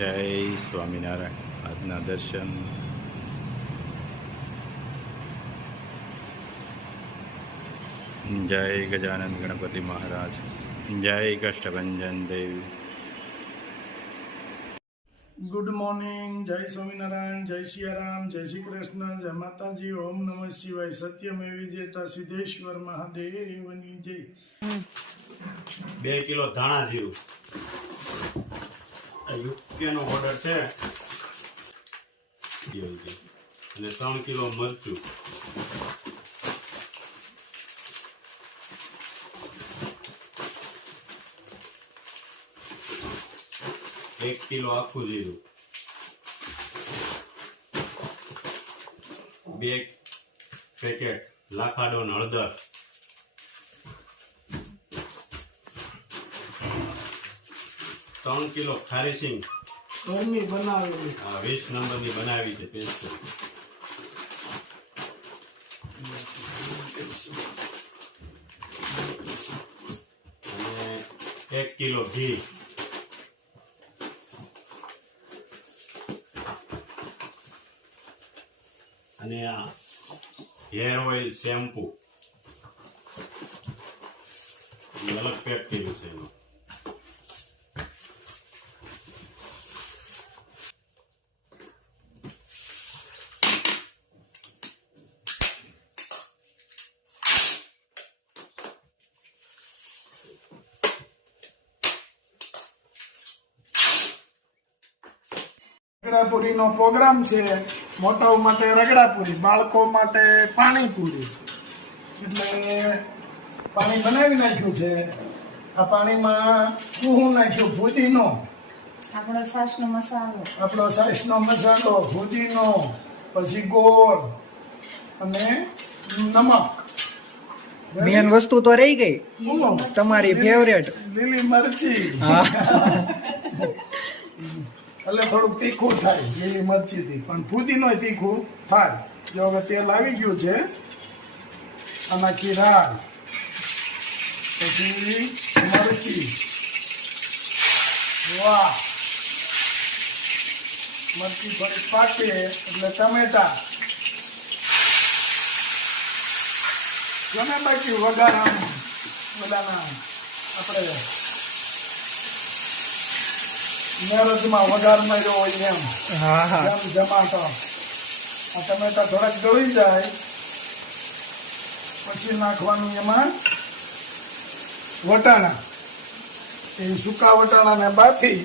જય સ્વામિનારાયણ. આજના દર્શન જય ગજાનંદ ગણપતિ મહારાજ, જય કષ્ટભંજન દેવ. Good morning. જય સ્વામિનારાયણ, જય સિયારામ, જય શ્રી કૃષ્ણ, જય માતાજી, ઓમ નમઃ શિવાય. સત્યમેવી જયતા સિદ્ધેશ્વર મહાદેવની જય. 2 કિલો ધાણા જીરું યુકેનો ઓર્ડર છે, અને 3 કિલો મરચું, એક કિલો આખું જીરું, 2 પેકેટ લાખાડોન હળદર, 3 કિલો ખારી સિંગ ઘરની બનાવેલી 20 નંબરની બનાવી છે પેસ્ટ, અને 1 કિલો ઘી, અને આ હેર ઓઇલ શેમ્પુ અલગ પેક કર્યું છે એનું. રગડાપુરીનો પ્રોગ્રામ છે. મોટાઓ માટે રગડાપુરી, બાળકો માટે પાણીપુરી. એટલે પાણી બનાવી નાખ્યું છે. આ પાણીમાં શું નાખ્યું? ફુદીનો, આપણો છાશનો મસાલો, આપણો સાસનો મસાલો, ફુદીનો, પછી ગોળ અને નમક. મેન વસ્તુ તો રહી ગઈ શું? તમારી ફેવરેટ લીલી મરચી. એટલે થોડુંક તીખું થાય લીલી મરચીથી, પણ ફુદીનો તીખું થાય. જો હવે તેલ આવી ગયું છે, આ નાખી રાઈ, પછી મરચી. વાહ, મરચી થોડી પાકે એટલે ટમેટા. ગમે બાકી વઘારાનું ઓલાના આપણે મેરજમાં વઘારમાં રહ્યો હોય એમ, હા હા જેમ જમાતો. આ ટમેટા થોડાક ગળી જાય પછી નાખવાનું એમાં વટાણા. એ સૂકા વટાણાને બાફી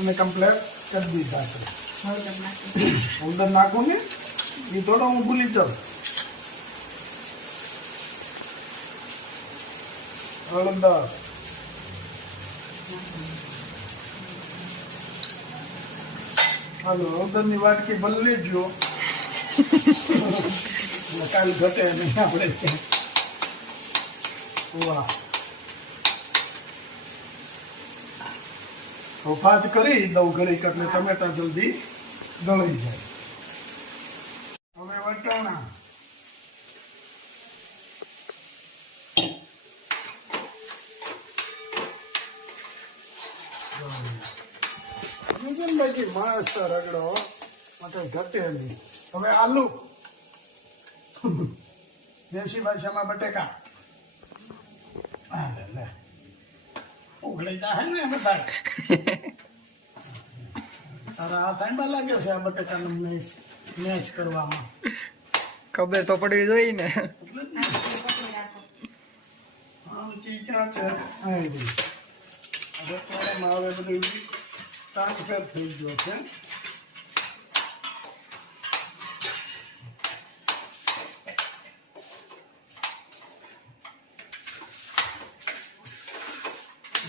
અને કમ્પ્લેટ કરી દીધા છે. હળદર નાખું ને એ થોડો હું ભૂલી જાઉં. હળદર, હાલો હળદરની વાટકી બદલી જો, કાલ ઘટે નહીં આપણે. વાહ, પાંચ કરી દઉં ઘડીક એટલે ટમેટા જલ્દી ગળી જાય. હવે વટાણા, બીજું બાકી મસ્ત રગડો માટે ઘટે નહીં. હવે આલુ, દેશી ભાષામાં બટેકા. ઉઘડી જાય ને બધા. તારા હાથ આંબા લાગે છે આ બટેકાને મેશ કરવામાં. ખબર તો પડવી જોઈએ ને. એટલે જ ને. આમચી ક્યાં છે? અહીં રહી. હવે થોડામાં હવે બધું ટ્રાન્સફર થઈ ગયો છે.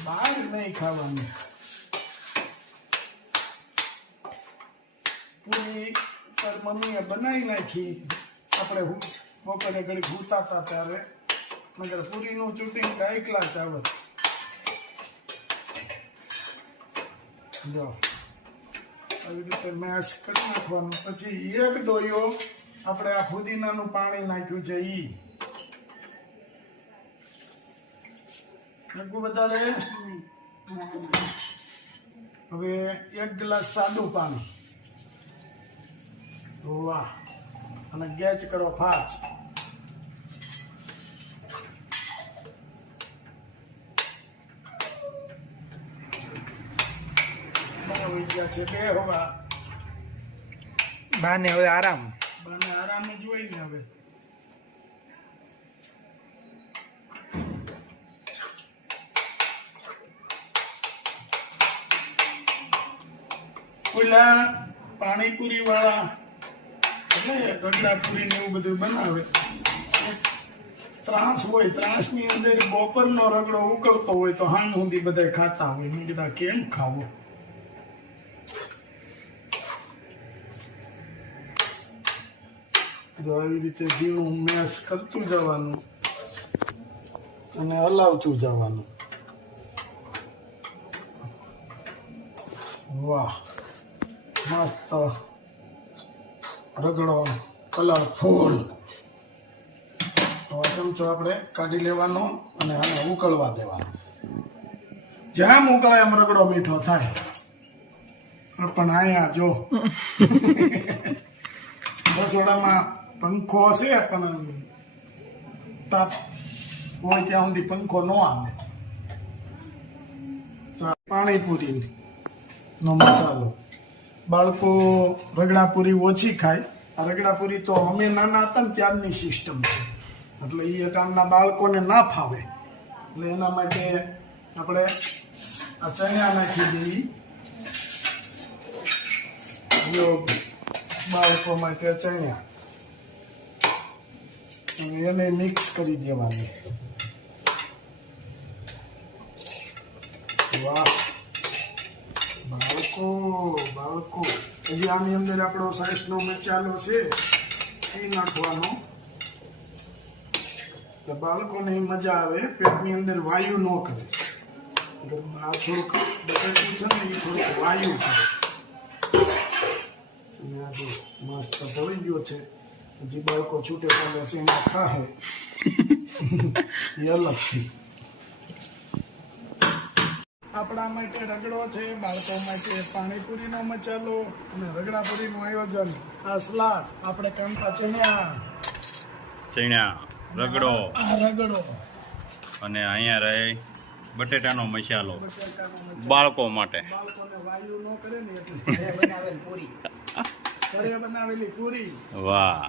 બહાર નહીં ખાવાનું. પૂરી પર મમ્મીએ બનાવી નાખી. આપણે બપોરે ઘડી ભૂતા હતા ત્યારે, મગર પૂરીનું ચૂંટીને કાંઈ ક્લાસ આવે. જો આવી રીતે મેશ કરી નાખવાનું. પછી એક ડોયો આપણે આ ફુદીનાનું પાણી નાખ્યું છે ઈ નાખવું વધારે. હવે 1 ગ્લાસ સાદું પાણી. વાહ. અને ગેસ કરો ફાસ્ટ. બનાવી ગયા છે બે હવા. બાને હવે આરામ. બને આરામ જ હોય ને હવે. ઓલા પાણીપુરી વાળા એટલે રગડાપુરી ને એવું બધું બનાવે. ત્રાસ હોય, ત્રાસની અંદર બપોરનો રગડો ઉકળતો હોય તો હાંગ સુધી બધા ખાતા હોય. મેં કીધા કેમ ખાવો. તો આવી રીતે ઝીણું મેશ કરતું જવાનું અને હલાવતું જવાનું. વાહ, મસ્ત રગડો કલરફુલ. હવે ચમચો આપણે કાઢી લેવાનો અને આને ઉકળવા દેવાનો. જેમ ઉકળે એમ રગડો મીઠો થાય. પણ અહીંયા જો રસોડામાં પંખો છે પણ તાપ હોય ત્યાં સુધી પંખો ન આવે. પાણીપુરી નો મસાલો. બાળકો રગડાપુરી ઓછી ખાય. આ રગડાપુરી તો અમે નાના હતા ને ત્યારની સિસ્ટમ છે, એટલે એ ટાઈમના બાળકોને ના ફાવે. એટલે એના માટે આપણે આ ચણા નાખી દઈએ. બાળકો માટે ચણા અને એને મિક્સ કરી દેવાની. વાહ બાળકો હજી આની અંદર આપણો સાઈઝનો મસાલો છે એ નાખવાનો. તો બાળકોને મજા આવે, પેટની અંદર વાયુ ન કરે. આ થોડુંક બટાટું છે ને એ થોડુંક વાયુ કરે. અને આ જો મસ્ત ઢળી ગયો છે. હજી બાળકો છૂટે પડે છે એના ખાહે એ અલગથી. આપણા માટે રગડો છે, બાળકો માટે પાણીપુરીનો મસાલો અને રગડાપુરીનું આયોજન. આ સલાડ આપણે કાંપા ચણ્યા રગડો આ રગડો અને અહીંયા રહે બટેટાનો મસાલો બટાકાનો મસાલો. બાળકો માટે. બાળકોને વાયુ ન કરે ને એટલે ઘરે બનાવેલ પૂરી. ઘરે બનાવેલી પૂરી. વાહ.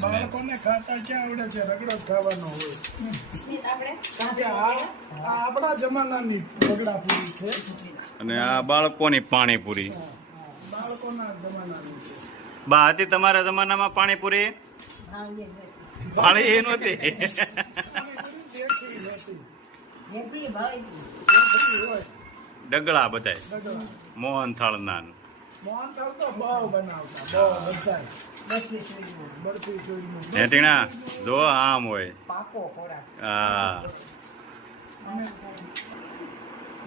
બાળકોને ખાતા ક્યાં આવડે છે, રગડો જ ખાવાનો હોય. આપણે કારણ કે આ આપણા જમાનાની રગડાપુરી છે, અને આ બાળકોની પાણીપુરી. બાળકોના જમાનાની છે. બા હતી તમારા જમાનામાં પાણીપુરી? પાણી એ નહોતી. પાણીપુરી દેખી હતી. ડગલા બધાય રગડા. મોહનથાળના. મોહનથાળ તો બહુ બનાવતા, બહુ બધાય. બરફી ચોરીનું. હેટીણા જો આમ હોય. પાકો ખોરાક. હા.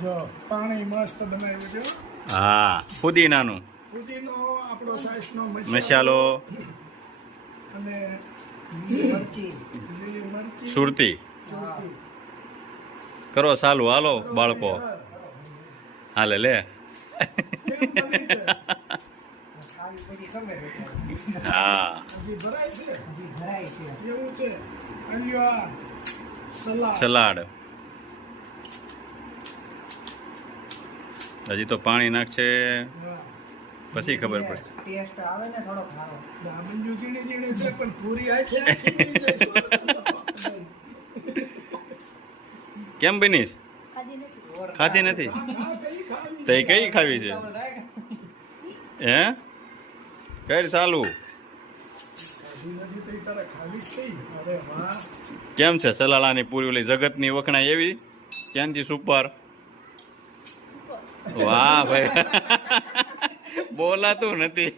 જો પાણી મસ્ત બનાવ્યું છે. હા, ફુદીનાનું પુદીનો આપણો સાઈઝનો મસાલો, અને મરચી. લીલી મરચી, સુરતી. ચોખી. કરો ચાલુ, હાલો બાળકો. હાલે લે. કેમ બની છે? ખાવી પછી ખબર હતી. હા. હજી ભરાય છે, હજી ભરાય છે. એવું છે. અલ્યો આ સલાડ. સલાડ. હજી તો પાણી નાખશે હા. પછી ખબર પડશે. ટેસ્ટ આવે ને થોડો ખારો. દાબેલી ઝીણી ઝીણી છે પણ પૂરી આખી આખી બની જાય. કેમ બનીશ? ખાધી નથી. તે કઈ ખાવી છે? હે કર ચાલુ. કેમ છે સલાલાની પૂરી ઓલી જગતની વખણાય એવી? ક્યાંથી સુપર? વાહ ભાઈ, બોલાતું નથી.